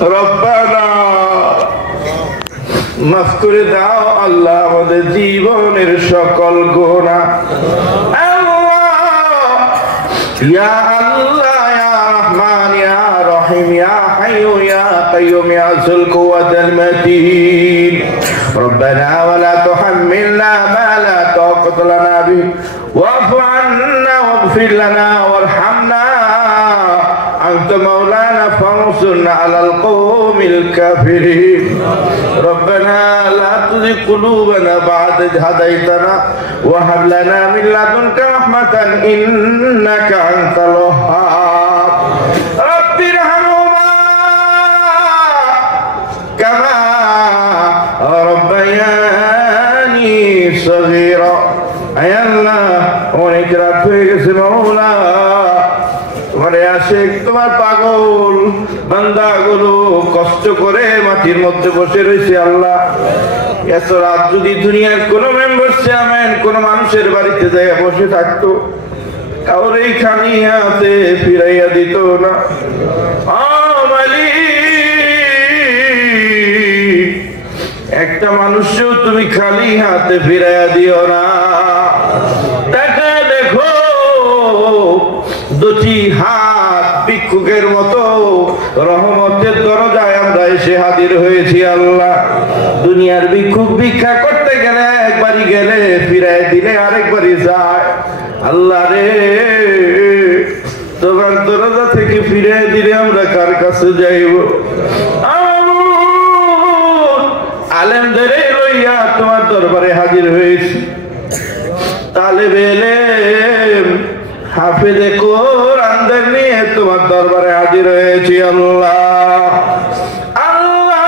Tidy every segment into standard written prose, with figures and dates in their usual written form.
রব্বানা মাফ করে দাও আল্লাহ আমাদের জীবনের সকল গুনাহ। আল্লাহ ইয়া আল্লাহ ইয়া রহমান ইয়া রহিম ইয়া হাইয়্যু ইয়া কাইয়্যুম ইয়া যুল কুওয়াতিল মাতিন। ربنا ولا تحملنا ما لا طاقة لنا به واعف عنا واغفر لنا وارحمنا أنت مولانا فانصرنا على القوم الكافرين. ربنا لا تزغ قلوبنا بعد إذ هديتنا وهب لنا من لدنك رحمة إنك أنت الوهاب. رب ارحمهما كما ربياني صغيرا. আয় আল্লাহ অনেক রাত হয়ে গেছে মাওলা, তোমারে আশিক তোমার পাগল বান্দাগুলো কষ্ট করে মাটির মধ্যে বসে রয়েছে। আল্লাহ এত রাত যদি দুনিয়ার কোন মেম্বার চেয়ারম্যান কোন মানুষের বাড়িতে যায় বসে থাকতো, কাউরে খালি হাতে ফিরাইয়া দিত না। একটা মানুষও তুমি খালি হাতে ফিরাইয়া দিও না। তাকে দেখো দুটি হাত ভিক্ষুকের মতো রহমতের দরজায় আমরা এসে হাজির হয়েছি। আল্লাহ দুনিয়ার ভিক্ষুক ভিক্ষা করতে গেলে একবারই গেলে ফিরাই দিলে আরেকবারই যায়। আল্লাহ রে তোমার দরজা থেকে ফিরাই দিলে আমরা কার কাছে যাইব? আলেমদের লইয়া তোমার দরবারে হাজির হয়েছি, তালেবে ইলম হাফেজে কোরআনদের নিয়ে তোমার দরবারে হাজির হয়েছি। আল্লাহ আল্লাহ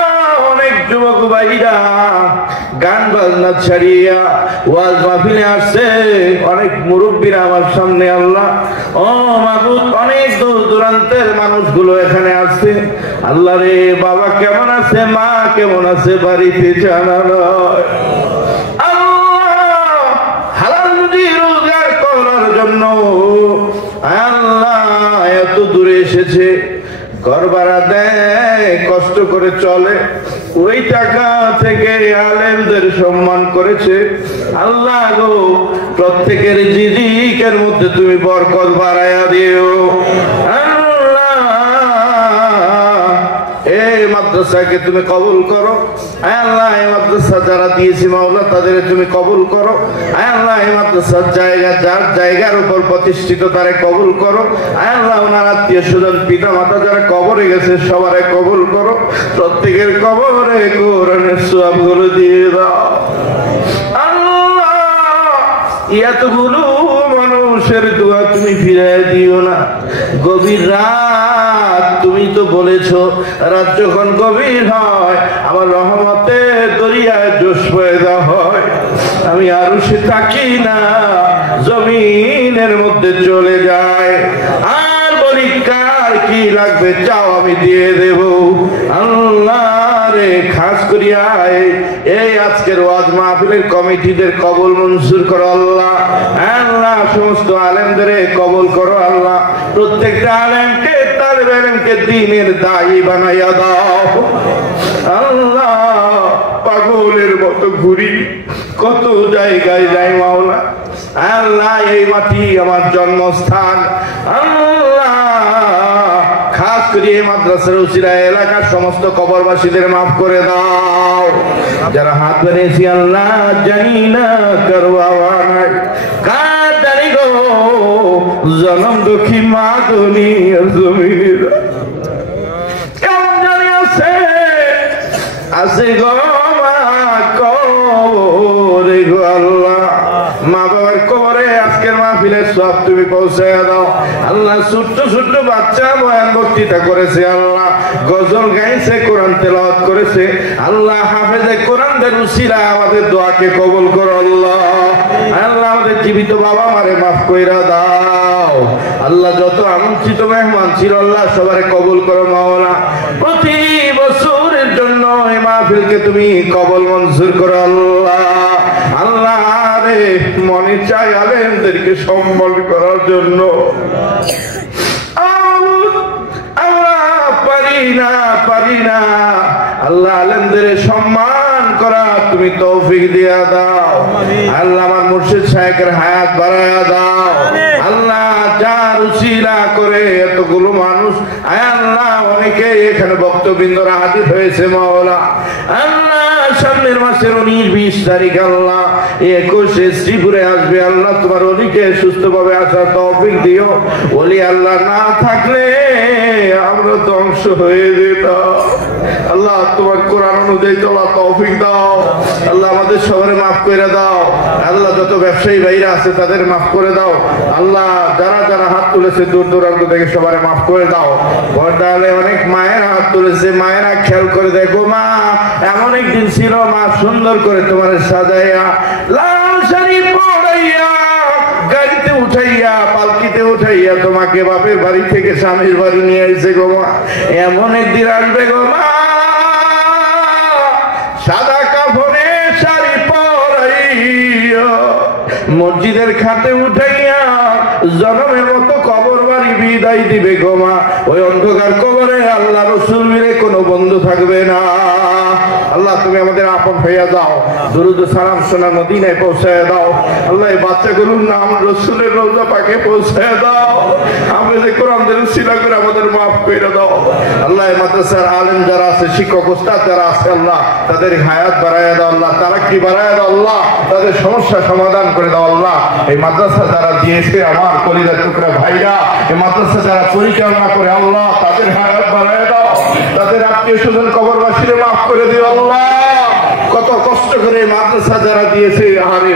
অনেক যুবক ভাইরা গান বাজনা ছাড়িয়া ওয়াজ মাহফিলে আসছে, অনেক মুরব্বীরা আমার সামনে। আল্লাহ ও মাবুদ অনেক দূর দূরান্তের মানুষগুলো এখানে আসছে। আল্লাহ রে বাবা কেমন আছে, মা কেমন আছে, বাড়িতে জানা নয়। আল্লাহ হালাল রুজি রোজগার করার জন্য আল্লাহ এত দূরে এসেছে, ঘর ভাড়া দেয়, কষ্ট করে চলে, ওই টাকা থেকে আলেমদের সম্মান করেছে। আল্লাহ গো প্রত্যেকের রিজিকের মধ্যে তুমি বরকত বাড়াইয়া দিও। আল্লাহ এই মাদ্রাসাকে তুমি কবুল করো। আল্লাহ এই মাদ্রাসা যারা দিয়েছি মাওলা তাদের তুমি কবুল করো। আল্লাহ এই মাদ্রাসার জায়গা যার জায়গার উপর প্রতিষ্ঠিত তারে কবুল করো। আল্লাহ ওনার আত্মীয় স্বজন পিতা মাতা যারা কবরে গেছে সবারে কবুল করো। প্রত্যেকের কবরে কোরআনের সওয়াবগুলো দিয়ে দাও। আল্লাহ এতগুলো মানুষের দোয়া তুমি ফিরাই দিও না। গভীর রাত তুমি তো বলেছো রাত যখন গভীর হয় আমার রহমতের দরিয়ায় জোশ পয়দা হয়, আমি আরশে থাকি না, জমিনের মধ্যে চলে যায়। আর বলি কার কি লাগবে চাও আমি দিয়ে দেব। আল্লাহ রে খাস করিয়া এই আজকের ওয়াজ মাহফিলের কমিটিদের কবুল মঞ্জুর করো আল্লাহ। আল্লাহ সমস্ত আলেমদের কবুল করো আল্লাহ। প্রত্যেকটা আলেমকে তালেবে ইলমকে দ্বীনের দায়ী বানাইয়া দাও। আল্লাহ পাগলের মতো ঘুরি, কত জায়গায় যাই মাওলা। আল্লাহ এই মাটি আমার জন্মস্থান। আল্লাহ খাস করে এই মাদ্রাসার উসিলায় এলাকার সমস্ত কবরবাসীদের মাফ করে দাও। যারা হাত বানিয়েছি আল্লাহ জানি না করবাওয়া নাই, কার জানি গো জনম দুঃখী মা দুনিয়ার জমিনের কেমন জানি আছে গো মা কবরে গো। আল্লাহ মা বাবার কবরে আজকের মাহফিলের সব তুমি পৌঁছায় দাও। আল্লাহ ছোট্ট ছোট্ট বাচ্চা বয়ান বক্তৃতা করেছে, আল্লাহ গজল গাইছে, কোরআন তেলাওয়াত করেছে। আল্লাহ হাফেজে কোরআনদের উসিলায় আমাদের দোয়াকে কবুল করো আল্লাহ। আল্লাহ আমাদের জীবিত বাবা মারে মাফ কইরা দাও। আল্লাহ যত আমন্ত্রিত মেহমান ছিল আল্লাহ সবারে কবুল করো মাওলা। প্রতি বছরের জন্য এই মাহফিলকে তুমি কবুল মঞ্জুর করো আল্লাহ। আল্লাহ রে মনে চাই আলেমদেরকে সম্মান করার জন্য। আমরা পারি না আল্লাহ আলেমদের সম্মান করা তুমি তৌফিক দিয়া দাও আল্লাহ আমার মুর্শিদ শাইখের হায়াত বাড়ায়া দাও আল্লাহ যার উসিলা করে এতগুলো মানুষ আল্লাহ অনেকে এখানে ভক্তবৃন্দরা হাজির হয়েছে মাওলা আল্লাহ সামনের মাসের 19-20 তারিখ আল্লাহ 21 শ্রীপুরে আসবে আল্লাহ তোমার অলিকে সুস্থভাবে আসার তৌফিক দিও ওলি আল্লাহ না থাকলে আমরা ধ্বংস হয়ে যেতাম আল্লাহ তোমার কোরআন অনুযায়ী চলা তৌফিক দাও আল্লাহ আমাদের সবারে মাফ করে দাও আল্লাহ যত ব্যবসায়ী ভাইরা আছে তাদের মাফ করে দাও আল্লাহ যারা যারা হাত তুলেছে দূর দূরান্ত থেকে সবারে মাফ করে দাও পর্দালে অনেক মায়েরা হাত তুলেছে মায়েরা খেয়াল করে দেখো মা এমন একদিন ছিল মা সুন্দর করে তোমার সাজাইয়া লাল শাড়ি পরাইয়া গাড়িতে উঠাইয়া পালকিতে উঠাইয়া তোমাকে বাপের বাড়ি থেকে স্বামীর বাড়ি নিয়ে এসে গো মা এমন একদিন আসবে গো মা সাদা কাপড়ে শাড়ি পরাইয়া মসজিদের খাতে উঠাইয়া জনমের মতো কবর বাড়ি বিদায় দিবে গো মা ওই অন্ধকার কবরে আল্লাহ রসুল মিলে কোনো বন্ধু থাকবে না আল্লাহ তুমি আমাদের আপন হইয়া দাও দুরুদ সালাম সোনা মদিনায় পৌঁছায় দাও আল্লাহ এই বাচ্চাগুলোর নাম রসুলের রওজা পাকে পৌঁছায় দাও আমরা যে কোরআনের উসিলা করে আমাদের মাফ করে দাও আল্লাহ এই মাদ্রাসার আলেম যারা আছে শিক্ষক ওস্তাদ যারা আছে আল্লাহ তাদের হায়াত বাড়ায় দাও আল্লাহ তারাক্কি বাড়ায় দাও আল্লাহ তাদের সমস্যা সমাধান করে দাও আল্লাহ এই মাদ্রাসা যারা দিয়েছে আমার কলিজার টুকরা ভাইরা এই মাদ্রাসা যারা পরিচালনা করে আল্লাহ তাদের হায়াত বাড়ায় দাও তাদের আত্মীয় স্বজন কবরবাসীরে মাফ করে দিও আল্লাহ কত কষ্ট করে মাদ্রাসা যারা দিয়েছে আরে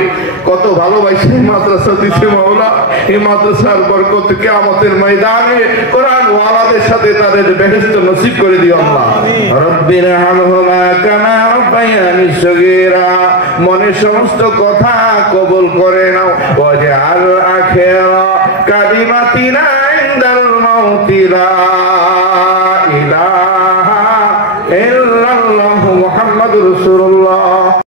কত ভালোবাসে মাদ্রাসা দিয়েছে মাওলা এই মাদ্রাসার বরকত কিয়ামতের ময়দানে কোরআন ওয়ালাদের সাথে তাদের বেহেশত নসিব করে দিও আল্লাহ রব্বির হামহুমা কামা রাব্বায়ানি সগীরা মনের সমস্ত কথা কবুল করে নাও ওয়াজআল আখিরা কালিমাতিনা ইনদাল মাউতি লা ইলাহা ইল্লাল্লাহু মুহাম্মাদুর রাসূলুল্লাহ